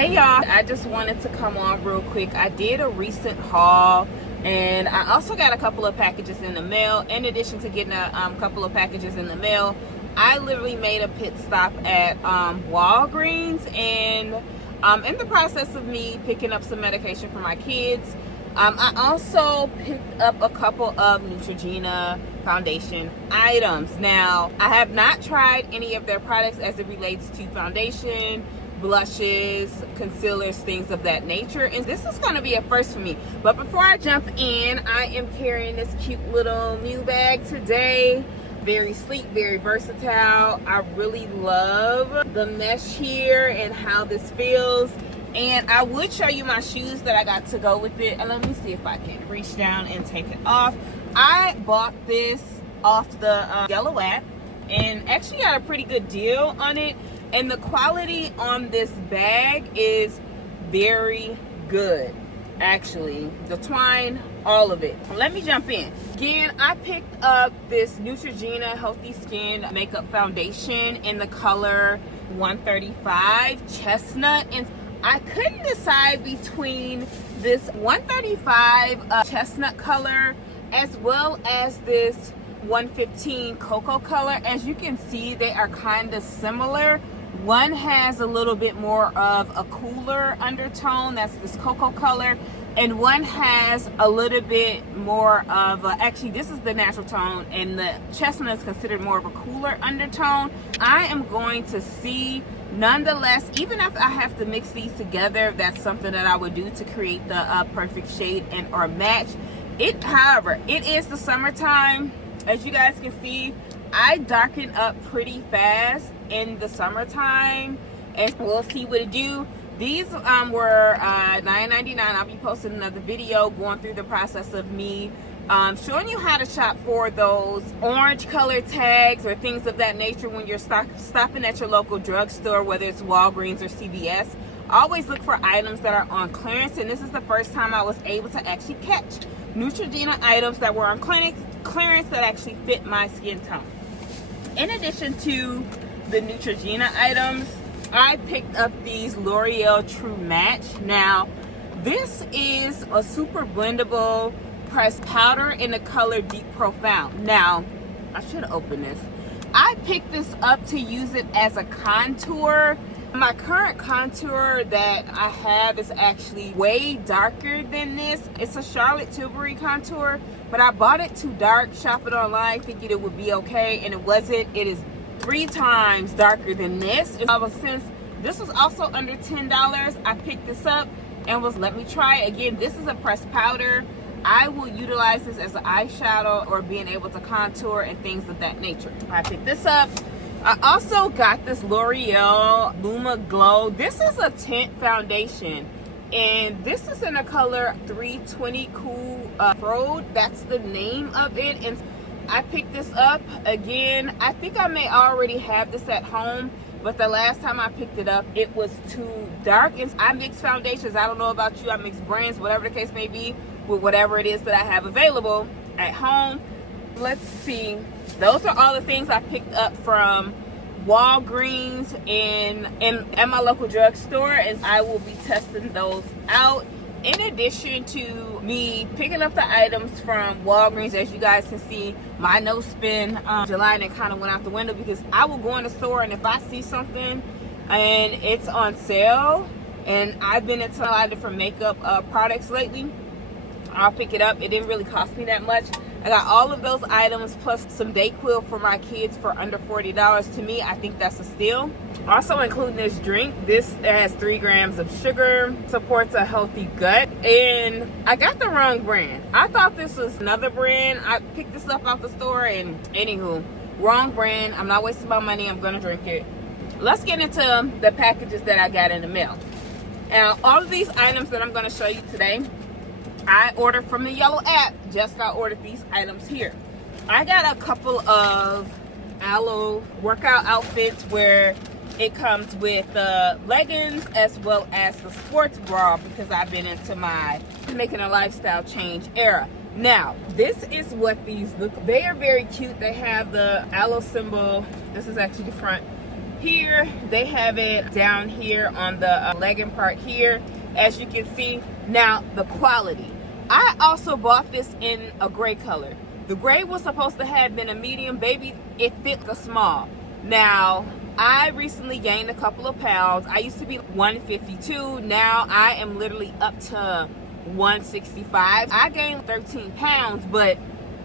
Hey y'all, I just wanted to come on real quick. I did a recent haul and I also got a couple of packages in the mail. In addition to getting a couple of packages in the mail, I literally made a pit stop at Walgreens, and in the process of me picking up some medication for my kids, I also picked up a couple of Neutrogena foundation items. Now, I have not tried any of their products as it relates to foundation, blushes, concealers, things of that nature, and this is going to be a first for me. But before I jump in, I am carrying this cute little Mew bag today. Very sleek, very versatile. I really love the mesh here and how this feels, and I would show you my shoes that I got to go with it. And let me see if I can reach down and take it off. I bought this off the Yellow app and actually got a pretty good deal on it. And the quality on this bag is very good, actually. The twine, all of it. Let me jump in. Again, I picked up this Neutrogena Healthy Skin Makeup Foundation in the color 135 Chestnut. And I couldn't decide between this 135 Chestnut color as well as this 115 Coco color. As you can see, they are kind of similar. One has a little bit more of a cooler undertone, that's this Coco color, and one has a little bit more of actually this is the natural tone, and the chestnut is considered more of a cooler undertone. I am going to see, nonetheless, even if I have to mix these together, that's something that I would do to create the perfect shade and or match it. However, it is the summertime. As you guys can see, I darken up pretty fast in the summertime, and we'll see what it do. These were $9.99. I'll be posting another video going through the process of me showing you how to shop for those orange color tags or things of that nature when you're stopping at your local drugstore, whether it's Walgreens or CVS. Always look for items that are on clearance, and this is the first time I was able to actually catch Neutrogena items that were on clearance that actually fit my skin tone. In addition to the Neutrogena items, I picked up these L'Oreal True Match. Now, this is a super blendable pressed powder in the color Deep Profound. Now, I should open this. I picked this up to use it as a contour. My current contour that I have is actually way darker than this. It's a Charlotte Tilbury contour, but I bought it too dark, shop it online thinking it would be okay, and it wasn't. It is 3 times darker than this. Since this was also under $10, I picked this up and was let me try it. Again, this is a pressed powder. I will utilize this as an eyeshadow or being able to contour and things of that nature. I picked this up. I also got this L'Oreal Luma Glow. This is a tint foundation, and this is in the color 320 Cool Road. That's the name of it. And I picked this up. Again, I think I may already have this at home, but the last time I picked it up, it was too dark. And I mix foundations. I don't know about you. I mix brands, whatever the case may be, with whatever it is that I have available at home. Let's see. Those are all the things I picked up from Walgreens and at my local drugstore, and I will be testing those out. In addition to me picking up the items from Walgreens, as you guys can see, my no spend July and it kind of went out the window, because I will go in the store and if I see something and it's on sale, and I've been into a lot of different makeup products lately, I'll pick it up. It didn't really cost me that much. I got all of those items plus some Dayquil for my kids for under $40. To me, I think that's a steal. Also including this drink. This has 3 grams of sugar, supports a healthy gut, and I got the wrong brand. I thought this was another brand. I picked this up off the store, and anywho, wrong brand. I'm not wasting my money. I'm gonna drink it. Let's get into the packages that I got in the mail. Now, all of these items that I'm gonna show you today, I ordered from the Yellow app. Just I ordered these items here. I got a couple of Aloe workout outfits where it comes with leggings as well as the sports bra, because I've been into my making a lifestyle change era. Now, this is what these look. They are very cute. They have the Aloe symbol. This is actually the front. here. They have it down here on the legging part here, as you can see. Now, the quality. I also bought this in a gray color. The gray was supposed to have been a medium. Baby, it fit a small. Now, I recently gained a couple of pounds. I used to be 152. Now I am literally up to 165. I gained 13 pounds, but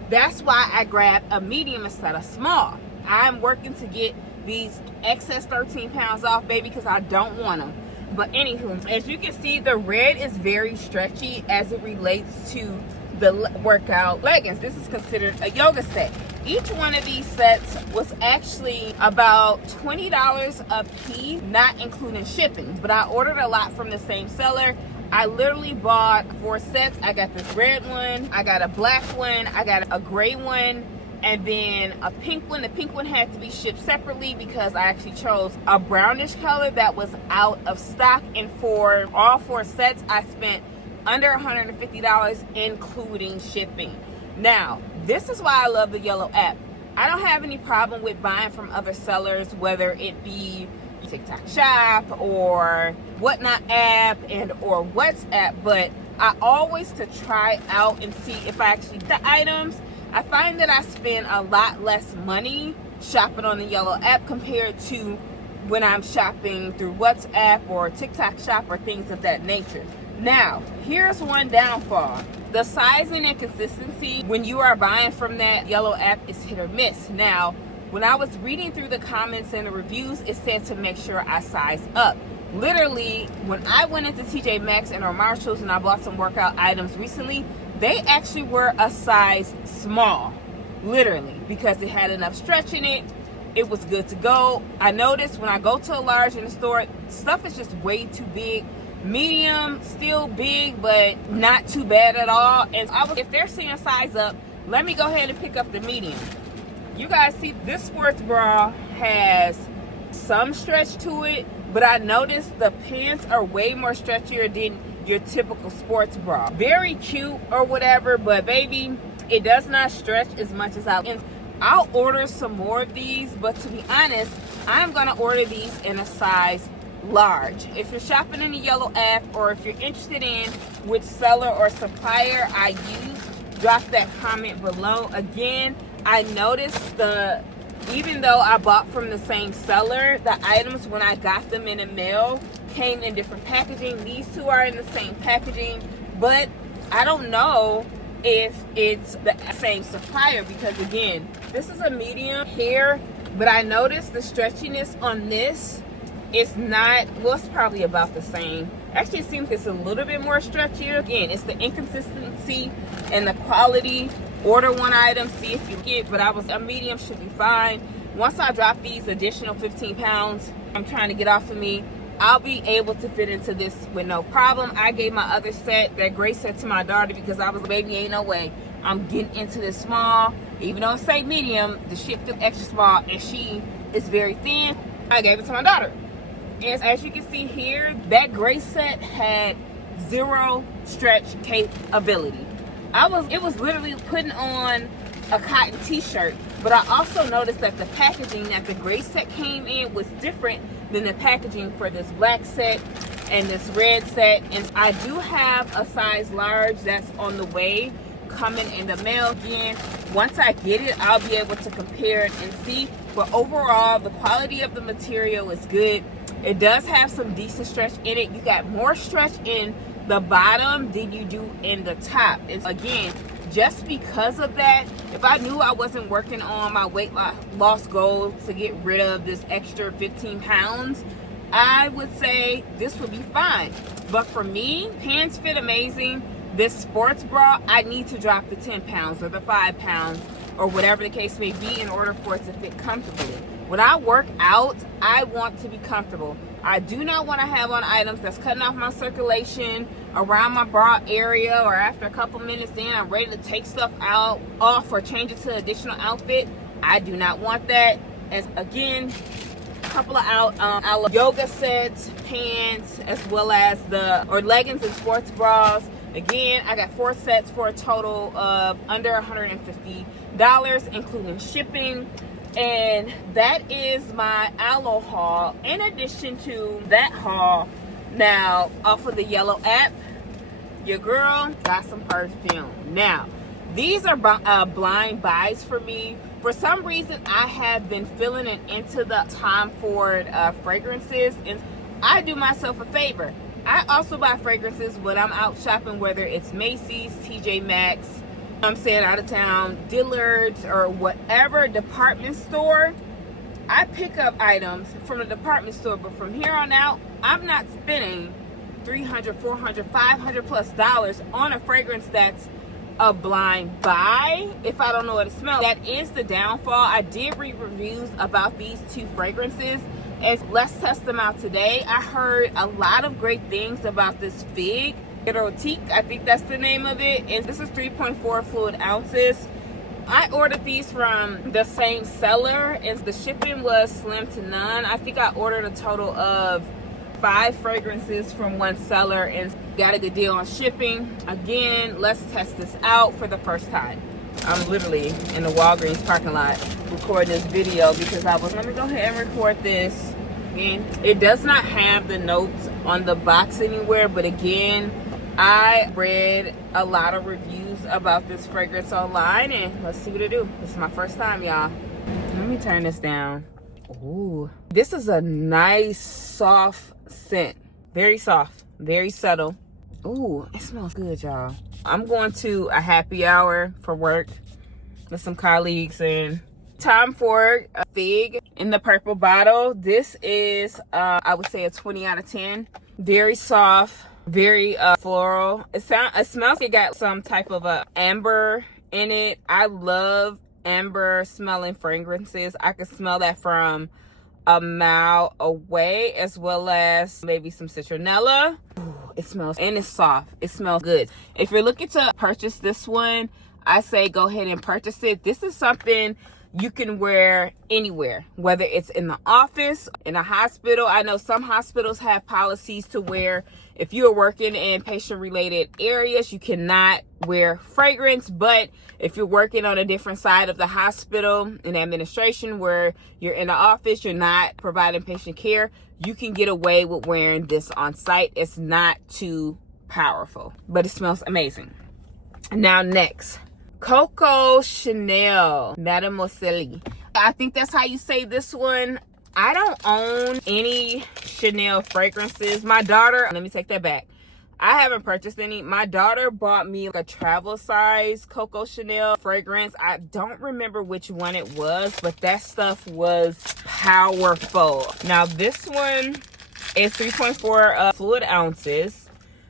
that's why I grabbed a medium instead of small. I'm working to get these excess 13 pounds off, baby, because I don't want them. But anywho, as you can see, the red is very stretchy as it relates to the workout leggings. This is considered a yoga set. Each one of these sets was actually about $20 a piece, not including shipping. But I ordered a lot from the same seller. I literally bought 4 sets. I got this red one, I got a black one, I got a gray one, and then a pink one. The pink one had to be shipped separately because I actually chose a brownish color that was out of stock. And for all 4 sets, I spent under $150 including shipping. Now, this is why I love the yellow app. I don't have any problem with buying from other sellers, whether it be TikTok Shop or Whatnot app and or WhatsApp, but I always to try out and see if I actually get the items. I find that I spend a lot less money shopping on the yellow app compared to when I'm shopping through WhatsApp or TikTok Shop or things of that nature. Now, here's one downfall. The sizing and consistency when you are buying from that yellow app is hit or miss. Now, when I was reading through the comments and the reviews, it said to make sure I size up. Literally, when I went into TJ Maxx and or Marshalls and I bought some workout items recently, they actually were a size small, literally, because it had enough stretch in it. It was good to go. I noticed when I go to a large in the store, stuff is just way too big. Medium, still big, but not too bad at all. And if they're saying size up, let me go ahead and pick up the medium. You guys see this sports bra has some stretch to it, but I noticed the pants are way more stretchier than your typical sports bra. Very cute or whatever, but baby, it does not stretch as much as I'll order some more of these, but to be honest, I'm gonna order these in a size large. If you're shopping in the yellow app, or if you're interested in which seller or supplier I use, drop that comment below. Again, I noticed even though I bought from the same seller, the items when I got them in the mail came in different packaging. These two are in the same packaging, but I don't know if it's the same supplier because again, this is a medium here, but I noticed the stretchiness on this. It's not, well, it's probably about the same. Actually, it seems it's a little bit more stretchier. Again, it's the inconsistency and the quality. Order one item, see if you get, but a medium should be fine. Once I drop these additional 15 pounds I'm trying to get off of me, I'll be able to fit into this with no problem. I gave my other set, that gray set, to my daughter because I was like, baby, ain't no way I'm getting into this small. Even though it say medium, the shit feel extra small and she is very thin. I gave it to my daughter. And as you can see here, that gray set had 0 stretch capability. It was literally putting on a cotton t-shirt, but I also noticed that the packaging that the gray set came in was different than the packaging for this black set and this red set. And I do have a size large that's on the way, coming in the mail. Again, once I get it, I'll be able to compare it and see. But overall, the quality of the material is good. It does have some decent stretch in it. You got more stretch in the bottom than you do in the top. And again, just because of that, if I knew I wasn't working on my weight loss goal to get rid of this extra 15 pounds, I would say this would be fine. But for me, pants fit amazing. This sports bra, I need to drop the 10 pounds or the 5 pounds or whatever the case may be in order for it to fit comfortably. When I work out, I want to be comfortable. I do not want to have on items that's cutting off my circulation around my bra area, or after a couple minutes in, I'm ready to take stuff off or change it to an additional outfit. I do not want that. As again, a couple of yoga sets, pants, as well as leggings and sports bras. Again, I got 4 sets for a total of under $150, including shipping. And that is my aloe haul. In addition to that haul, now off of the yellow app, your girl got some perfume. Now, these are blind buys for me. For some reason, I have been feeling it into the Tom Ford fragrances, and I do myself a favor. I also buy fragrances when I'm out shopping, whether it's Macy's, TJ Maxx, I'm saying out of town, Dillard's, or whatever department store. I pick up items from the department store, but from here on out, I'm not spending $300, $400, $500 plus on a fragrance that's a blind buy if I don't know what it smells. That is the downfall. I did read reviews about these two fragrances, and let's test them out today. I heard a lot of great things about this Figue, Érotique, I think that's the name of it, and this is 3.4 fluid ounces. I ordered these from the same seller, and the shipping was slim to none. I think I ordered a total of 5 fragrances from one seller and got a good deal on shipping. Again, let's test this out for the first time. I'm literally in the Walgreens parking lot recording this video because I was, let me go ahead and record this. Again, it does not have the notes on the box anywhere, but again, I read a lot of reviews about this fragrance online, and let's see what it do. This is my first time, y'all. Let me turn this down. Ooh, this is a nice soft scent. Very soft, very subtle. Ooh, it smells good, y'all. I'm going to a happy hour for work with some colleagues, and Tom Ford Figue in the purple bottle. This is I would say a 20 out of 10. Very soft, very floral. It smells like it got some type of a amber in it. I love amber smelling fragrances. I can smell that from a mile away, as well as maybe some citronella. Ooh, it smells, and it's soft. It smells good. If you're looking to purchase this one, I say go ahead and purchase it. This is something you can wear anywhere, whether it's in the office, in a hospital. I know some hospitals have policies to where if you are working in patient-related areas, you cannot wear fragrance. But if you're working on a different side of the hospital in administration, where you're in the office, you're not providing patient care, you can get away with wearing this on site. It's not too powerful, but it smells amazing. Now next, Coco Chanel Mademoiselle. I think that's how you say this one. I don't own any Chanel fragrances. My daughter, let me take that back. I haven't purchased any. My daughter bought me a travel size Coco Chanel fragrance. I don't remember which one it was, but that stuff was powerful. Now this one is 3.4 fluid ounces.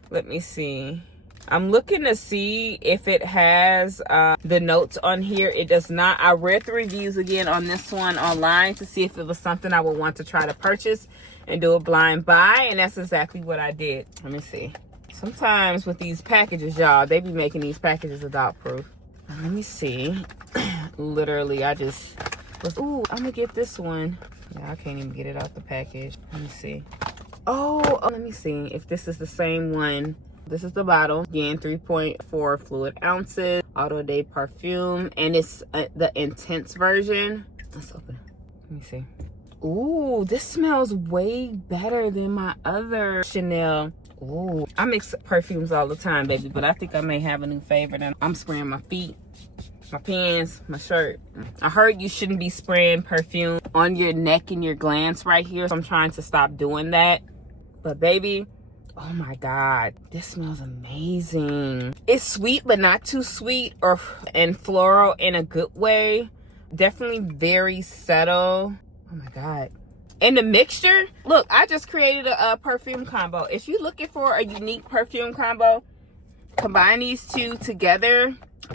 Let me see. I'm looking to see if it has the notes on here. It does not. I read the reviews again on this one online to see if it was something I would want to try to purchase and do a blind buy, and that's exactly what I did. Let me see. Sometimes with these packages, y'all, they be making these packages adult proof. Let me see. Literally, I just was, ooh, I'm gonna get this one. Yeah, I can't even get it out the package. Let me see. Oh, let me see if this is the same one. This is the bottle. Again, 3.4 fluid ounces. Auto Day perfume. And it's the intense version. Let's open it. Let me see. Ooh, this smells way better than my other Chanel. Ooh, I mix perfumes all the time, baby. But I think I may have a new favorite. And I'm spraying my feet, my pants, my shirt. I heard you shouldn't be spraying perfume on your neck and your glands right here. So I'm trying to stop doing that. But baby, oh my God, this smells amazing. It's sweet, but not too sweet, and floral in a good way. Definitely very subtle. Oh my God. And the mixture, look, I just created a perfume combo. If you're looking for a unique perfume combo, combine these two together.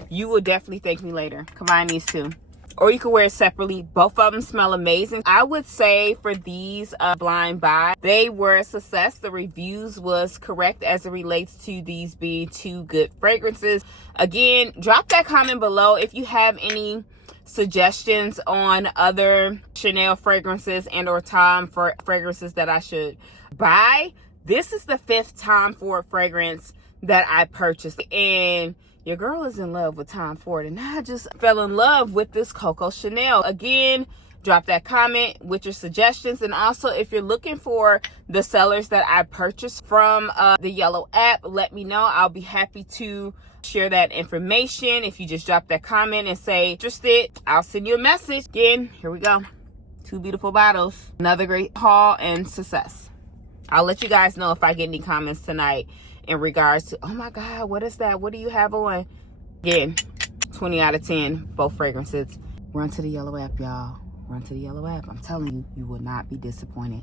You will definitely thank me later. Combine these two. Or you can wear it separately. Both of them smell amazing. I would say for these blind buy, they were a success. The reviews was correct as it relates to these being two good fragrances. Again, drop that comment below if you have any suggestions on other Chanel fragrances and or Tom Ford fragrances that I should buy. This is the 5th Tom Ford fragrance that I purchased, and your girl is in love with Tom Ford, and I just fell in love with this Coco Chanel. Again, drop that comment with your suggestions. And also, if you're looking for the sellers that I purchased from the yellow app, let me know. I'll be happy to share that information. If you just drop that comment and say interested, I'll send you a message. Again, here we go. 2 beautiful bottles. Another great haul and success. I'll let you guys know if I get any comments tonight in regards to, oh my God, what is that? What do you have on? Again, 20 out of 10, both fragrances. Run to the yellow app, y'all. Run to the yellow app. I'm telling you, you will not be disappointed.